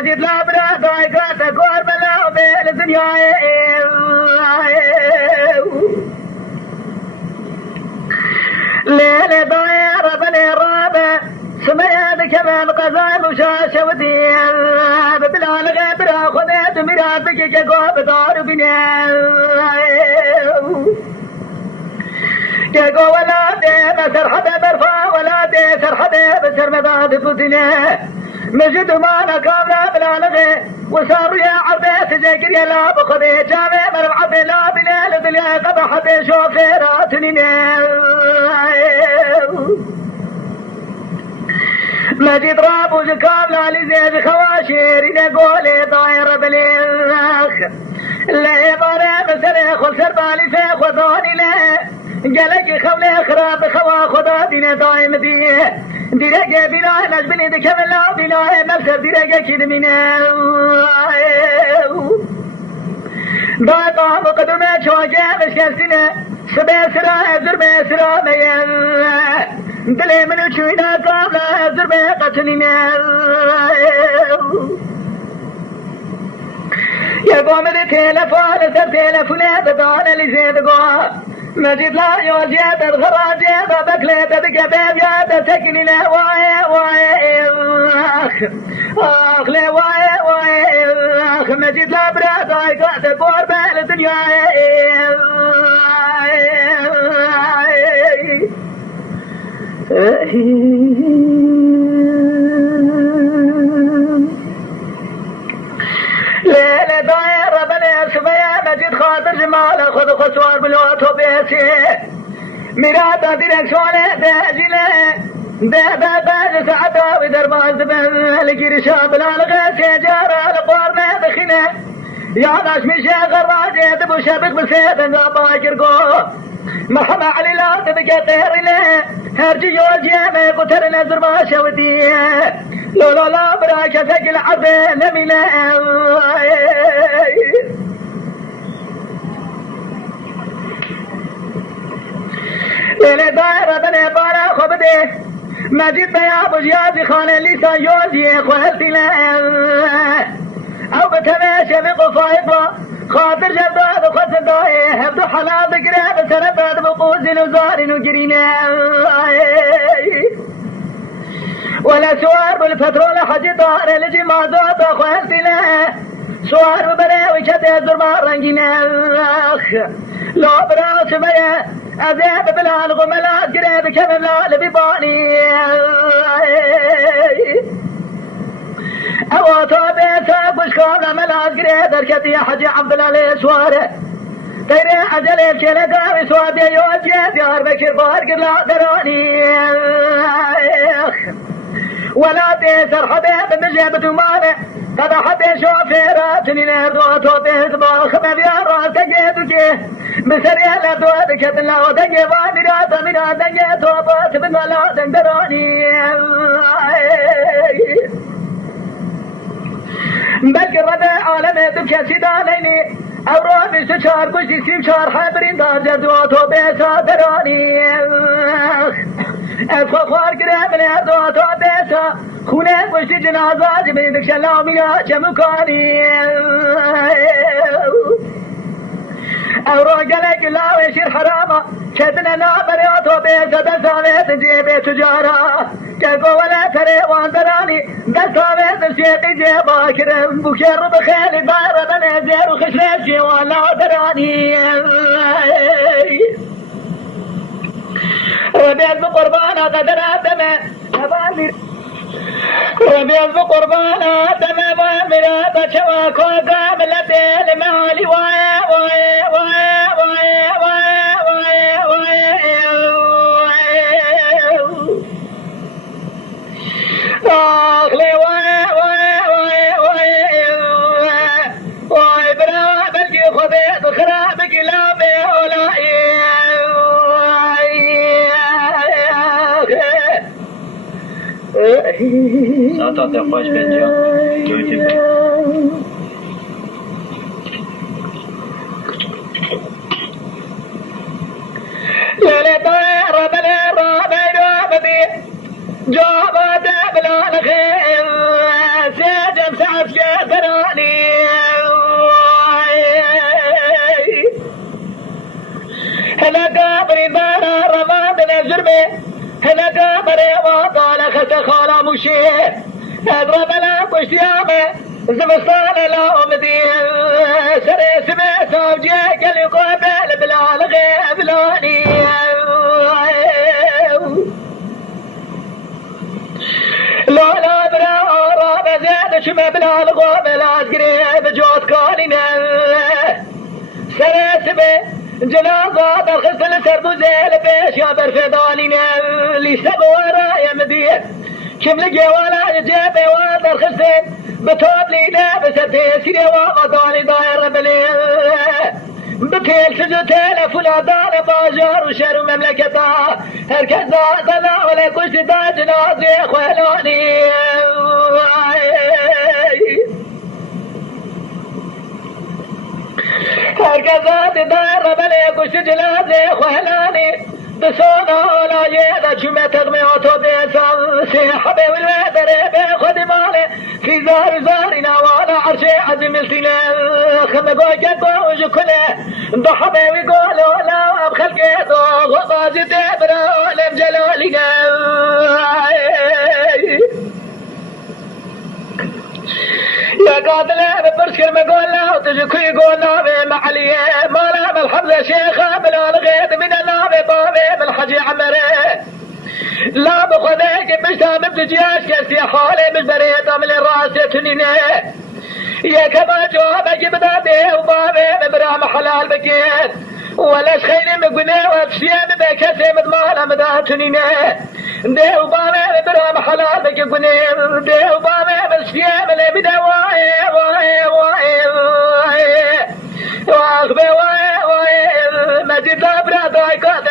مجد لا بلا دايقات كور بلا بالدنيا ليلة ضاير بني رابع سميت كمان قزايم وشاشة ودين ببلال غيبرا خذيت مرافقي كقوب دار بنين كقو ولا دي بسر حدا برفا ولا دي سر حدا بسر مضاد فتنة مجد ما نكامل بلال غي وصار يا عبيت ذكر يا لا بخذي جامع مربع لا بليل دنيا قبح شوفيراتني مجد راب وزكام لا لزيد خواشير نقولي داير بليخ لا يباري مسري خل سربالي في خذوني له قالك خولي خراب خوا خدا دين دايم ديرك بلا نجبني دكمل لا بلا نفس ديرك كده من ضاقا مقدمة شوجة مشكلتنا سبيسرا زربيسرا دلي من شوينا قابلة زربي قتلنا يا قوم التلفون سر تلفوني بدان اللي زيد قوم مجد لا يوجد الغراج بكلي بكباب يا تسكني لا واي اخ لا واي اخ مجد لا براد قاعد تقور بالدنيا ليلة داير بني سبيا مجد خاطر جمال خذ خسوار بالوتو بيسي ميرادا ديركسوني بيجيلي بيبا سعدا ودرباز بالقير شاب الالغيسي جارة القوار ما دخنه يا ناس مشي غراجي دبو شبك بسيط باكر قو محمى علي لا تبقى طير له هرجي يوجي ما قتر نزر ما شودي لا براكة ثقل عبي نميله ليلة دائرة بني بارا خبدي مجد يا ابو زياد خان لسا يوزي خوالتي له او بتماشي بقفايبه خاطر جباد وخسر دايه هبدو حلال قراب سرباد بقوز وزار وجرينا ولا سوار بالفترول حج دار لجي ما دوت خوالتي له سوار وبري وشتي زرما رنجينا لو براس بيا أذيب بلال غملات قريب كملال بباني أواتو بيسا بشكونا ملات قريب دركتي حجي عبد الله سواره تيري أجل الكيلة داري سوادي يوجي ديار بكر بارك لا دراني ولا تيسر حبيب مجيبة مانع قد حد شوفيراتني نردوتو بيزباخ مبيارات تجيبكي بسريع لدوتك تلا وتجيباني راتا من آدنجي توبات من ولا تندراني بكر ربع عالمي تبكي سيدانيني أورو بستشار كشي سيمشار حبرين دار جدوتو بيسا دراني أفخار قريب لأردوتو بيسا خونه كشي جنازات بيدك شلامي يا جمكاني أورو قلق لا ويشير حرامة شدنا نابريوتو بيسا دسامي تجيبي تجارة كيفو ولا تري واندراني دسامي تسيقي جيبا كرم بكير بخيلي دار بني زير وخشريشي ولا دراني ربيع بقربانا قدر آدمه ربيع بقربانا آدمه وامرا بشواكو قاملة المعالي واي واي واي واي واي واي أخلي واي واي واي واي واي برا بلقي خذيت خرابك لامي أولائي Santa até faz bem يا طير بلا رابدي جابت بلا الخير سيدم سعف هلا قابري دارا رمادنا جربي هلا قابري وطالة خسخالة مشيه اضرب لا بشيامه زمستان لا مدين سري سمعت وجيك اللي قبل بلا الغيب لوني لا برا راب زين شما بلا الغوب لا قريب جوز كونينا سري سمعت جنازة الخسل سرد زيل بيش يا برفضانينا اللي سبوا ورايا مدين كم لقي ولا يجيب وادر خسن بتوب لي لابسة تيسير وغضاني داير بلي بتيل سجتيل فلادان باجر وشر مملكتا هركزا ضلا ولا كشت دا جنازي خلاني هركزا داير بلي كشت جنازي خلاني بسونا لا يدا شو ما تغمي اوتوبيسان سيحبي والوادر بياخد مالي في زار زارنا وانا عرشي عزم التنا خمقو جاكو وجكله ضحبي ويقولوا لا بخلقي غطازي تبرا لم جلالنا يا قاتله ببرشكر مقولنا وتجكو يقولنا بمحلية مالا بالحمزة شيخة بلا الغيث من النابي بابي بالحجي عمره لا بخذيك مش تامب تجياش كسي حالي مش بريد من الراس تنينه يا كما جوابك بدابي وبابي ببرام حلال بكيت ولا شخيني مقني وفشيم بكسي مدمانا مدام تنينه دي وبابي ببرام حلال بكي قني دي وبابي بشيم اللي بدا واي واي واي واي واخبي واي واي مجد لابرا دايكات